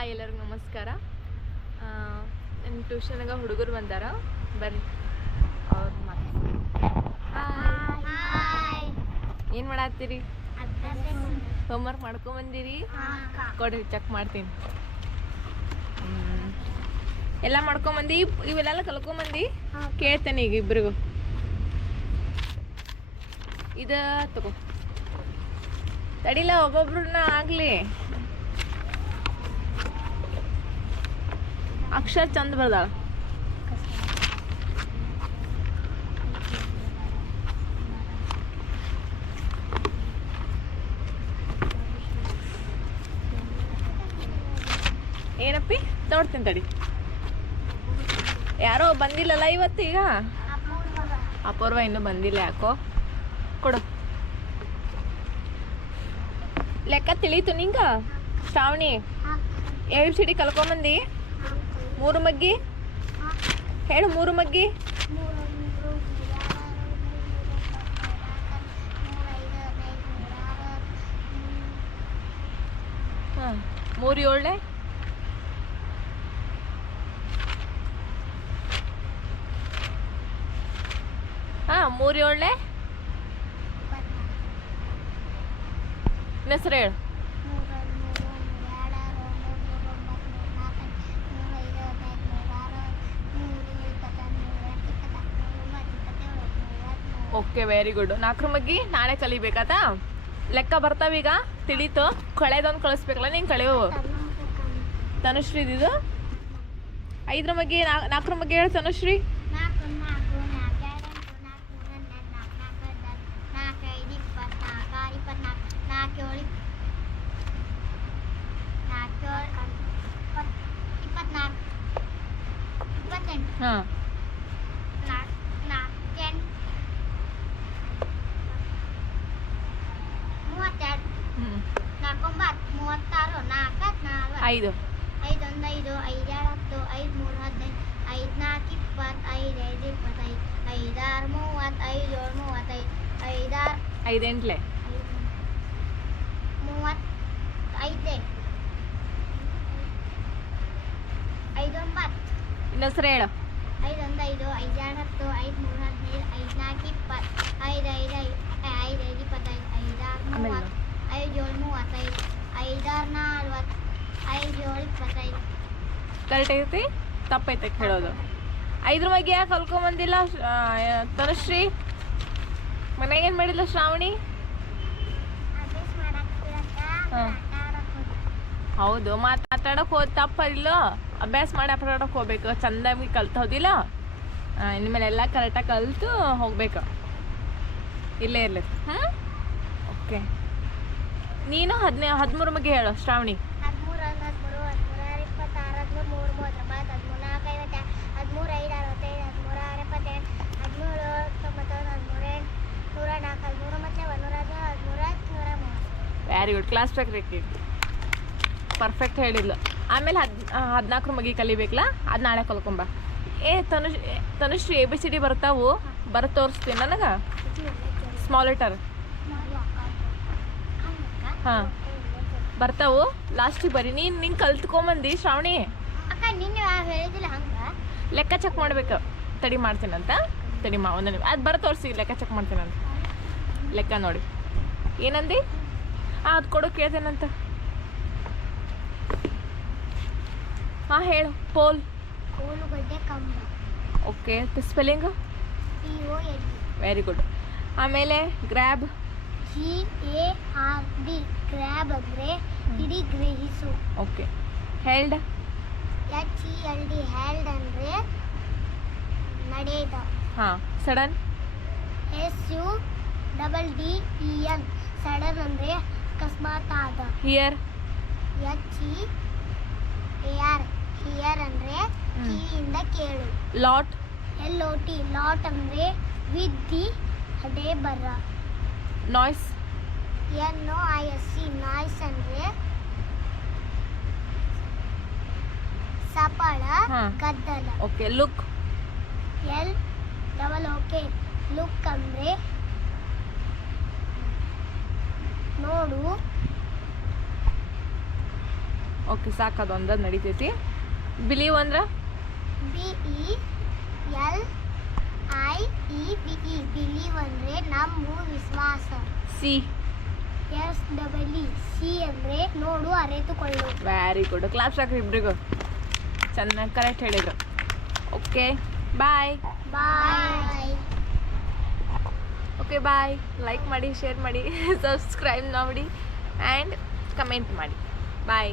Hi ಎಲ್ಲರಿಗೂ ನಮಸ್ಕಾರ. ನನ್ನ ಟ್ಯೂಷನ್ಗೆ ಹುಡುಗರು ಬಂದಾರ. ಬರ್ರಿ. ಅವ್ರ ಏನು ಮಾಡತ್ತೀರಿ? ಹೋಮ್ವರ್ಕ್ ಮಾಡ್ಕೊಂಬಂದಿರಿ ಕೊಡ್ರಿ ಚೆಕ್ ಮಾಡ್ತೀನಿ. ಎಲ್ಲ ಮಾಡ್ಕೊಂಬಂದು ಇವೆಲ್ಲ ಕಲ್ಕೊಂಬಂದು ಕೇಳ್ತೇನೆ ಈಗ ಇಬ್ರಿಗೂ. ಇದ ತಗೋ. ತಡಿಲ್ಲ ಒಬ್ಬೊಬ್ರನ್ನ ಆಗ್ಲಿ. ಅಕ್ಷರ ಚಂದ ಬರ್ದಾಳ ಏನಪ್ಪಿ ನೋಡ್ತೀನಿ ತಡಿ ಯಾರೋ ಬಂದಿಲ್ಲಲ್ಲ ಇವತ್ತು ಈಗ ಅಪೂರ್ವ ಇನ್ನೂ ಬಂದಿಲ್ಲ ಯಾಕೋ ಕೊಡು ಲೆಕ್ಕ ತಿಳಿತು ನಿಂಗ Shravani A B C D ಕಲ್ಕೊಂಬಂದಿ ಮೂರು ಮಗ್ಗಿ? ಹೇಳು ಮೂರು ಮಗ್ಗಿ. ಹಾಂ ಮೂರು ಏಳೆ ಹಾಂ ಮೂರು ಏಳೆ ಹೆಸರು ಹೇಳು. ಓಕೆ ವೆರಿ ಗುಡ್ ನಾಲ್ಕರ ಮಗ್ಗಿ ನಾಳೆ ಕಲಿಬೇಕಾತಾ ಲೆಕ್ಕ ಬರ್ತಾವೀಗ ತಿಳಿತು ಕಳೆದೊಂದು ಕಳಿಸ್ಬೇಕಲ್ಲ ನೀನು ಕಳೆವು ತನುಶ್ರೀ ಇದು ಐದರ ಮಗ್ಗಿ ನಾ- ನಾಲ್ಕರ ಮಗ್ಗಿ ಹೇಳು ತನುಶ್ರೀ ಹಾಂ ಐದು ಐದೊಂದು ಐದು ಐದೆರಡು ಹತ್ತು ಐದು ಮೂರು ಹದಿನೈದು ಐದು ನಾಲ್ಕು ಇಪ್ಪತ್ತು ಐದು ಐದು ಇಪ್ಪತ್ತೈದು ಐದಾರು ಮೂವತ್ತು ಐದು ಏಳು ಮೂವತ್ತೈದು ಐದಾರು ಐದೆಂಟ್ಲೆ ಐದು ಮೂವತ್ತು ಐದೇ ಐದೊಂಬತ್ತು ಇನ್ನೊಸ್ರು ಹೇಳು ಐದೊಂದು ಐದು correct ಐತಿ? ತಪ್ಪೈತೆ ಹೇಳೋದು ಐದ್ರ ಬಗ್ಗೆ ಯಾಕೆ ಕಲ್ಕೊಂಬಂದಿಲ್ಲ? ತನುಶ್ರೀ? ಮನೆಗೆ ಏನು ಮಾಡಿಲ್ಲ ಶ್ರಾವಣಿ? ಮಾಡಕ್ಕೆ ಹೌದು ಹೋದ್ ತಪ್ಪ ಇಲ್ಲ ಅಭ್ಯಾಸ ಮಾಡಿ ಆಟಾಡಕ್ ಹೋಗ್ಬೇಕು. ಚಂದಾಗಿ ಕಲ್ತು ಹೋದಿಲ್ಲ? ಇನ್ಮೇಲೆ ಎಲ್ಲ ಕರೆಕ್ಟಾಗಿ ಕಲ್ತು ಹೋಗ್ಬೇಕು. ಇಲ್ಲೇ ಇರ್ಲಿ. ಹಾಂ ಓಕೆ. ನೀನು ಹದಿನೈ, ಹದಿಮೂರು ಬಗ್ಗೆ ಹೇಳು, ಶ್ರಾವಣಿ ಹದಿಮೂರು ಒಂದು ಹದಿಮೂರು ಹದಿಮೂರು ಆರು ಇಪ್ಪತ್ತಾರು ಹದಿಮೂರು ಮೂರು ಮೂವತ್ತೊಂಬತ್ತು ಹದಿಮೂರು ನಾಲ್ಕು ಐವತ್ತು ಹದಿಮೂರು ಐದು ಅರವತ್ತೈದು ಹದಿಮೂರು ಆರು ಎಪ್ಪತ್ತೆಂಟು ಹದಿಮೂರು ತೊಂಬತ್ತೊಂದು ಹದಿಮೂರು ಎಂಟು ನೂರ ನಾಲ್ಕು ಹದಿಮೂರು ಮತ್ತೆ ಒಂದೂರ ಹದಿನೇಳು ಹದಿಮೂರು ಹತ್ತು ನೂರ ಮೂವತ್ತು ವೆರಿ ಗುಡ್ ಕ್ಲಾಸ್ ಬೇಕು ಪರ್ಫೆಕ್ಟ್ ಹೇಳಿದ್ಲು. ಆಮೇಲೆ ಹದ್ ಹದಿನಾಲ್ಕರ ಮಗಿ ಕಲಿಬೇಕಲ್ಲ ಅದು ನಾಳೆ ಕಲ್ಕೊಂಬ. ಏ Tanush Tanushree A B C D ಬರ್ತಾವು? ಬರ ತೋರಿಸ್ತೀನಿ ನನಗೆ? ಸ್ಮಾಲ್ ಲೆಟರ್ ಹಾಂ. ಬರ್ತಾವು? ಲಾಸ್ಟಿಗೆ ಬರೀ. ನೀನು ನಿಂಗೆ ಕಲ್ತ್ಕೊಂಬಂದು ಶ್ರಾವಣಿ? ಲೆಕ್ಕ ಚೆಕ್ ಮಾಡ್ಬೇಕು. ತಡಿ ಮಾಡ್ತೀನಂತ? ತಡಿ ಮಾ ಒಂದು ನಿಮಿಷ. ಅದು ಬರ ತೋರಿಸಿ ಲೆಕ್ಕ ಚೆಕ್ ಮಾಡ್ತೀನಂತ. ಲೆಕ್ಕ ನೋಡಿ. ಏನಂದಿ? ಅದು ಕೊಡು ಕೇಳ್ತೇನಂತ. ಹಾಂ ಹೇಳು pole. Okay spelling very good ಆಮೇಲೆ grab G A R D grab ಅಂದರೆ ಹಿಡಿ ಗ್ರಹಿಸು okay held H E L D held ಅಂದರೆ ನಡೆದ. ಹಾಂ sudden S U double D E N sudden ಅಂದರೆ ಅಕಸ್ಮಾತ್ ಆದ hear H E A R hear ಅಂದ್ರೆ. ಕಿವಿಯಿಂದ ಕೇಳು. Lot L O T lot ಅಂದ್ರೆ ವಿತ್ ದಿ ಅದೇ ಬರ. Noise N O I S C noise ಅಂದ್ರೆ ಸಪಳ. ಗದ್ದಲ. Okay look L double O K look ಅಂದರೆ ನೋಡು. ಓಕೆ ಸಾಕು ಅದು ಒಂದದು ನಡಿತೈತಿ ಬಿಲೀವ್ ಅಂದ್ರೆ? B E L I E B E believe ಅಂದರೆ ನಮ್ಮ ವಿಶ್ವಾಸ. See. S double E see ಅಂದರೆ ನೋಡು ಅರೆತುಕೊಳ್ಳು. ವೆರಿ ಗುಡ್ ಕ್ಲಾಸ್ ಹಾಕ್ರಿ ಇಬ್ರಿಗೂ. ಚೆನ್ನಾಗಿ ಕರೆಕ್ಟ್ ಹೇಳಿದ್ರು. Okay bye bye okay bye. Like ಮಾಡಿ ಶೇರ್ ಮಾಡಿ ಸಬ್ಸ್ಕ್ರೈಬ್ ನೋಡಿ ಆ್ಯಂಡ್ ಕಮೆಂಟ್ ಮಾಡಿ. ಬಾಯ್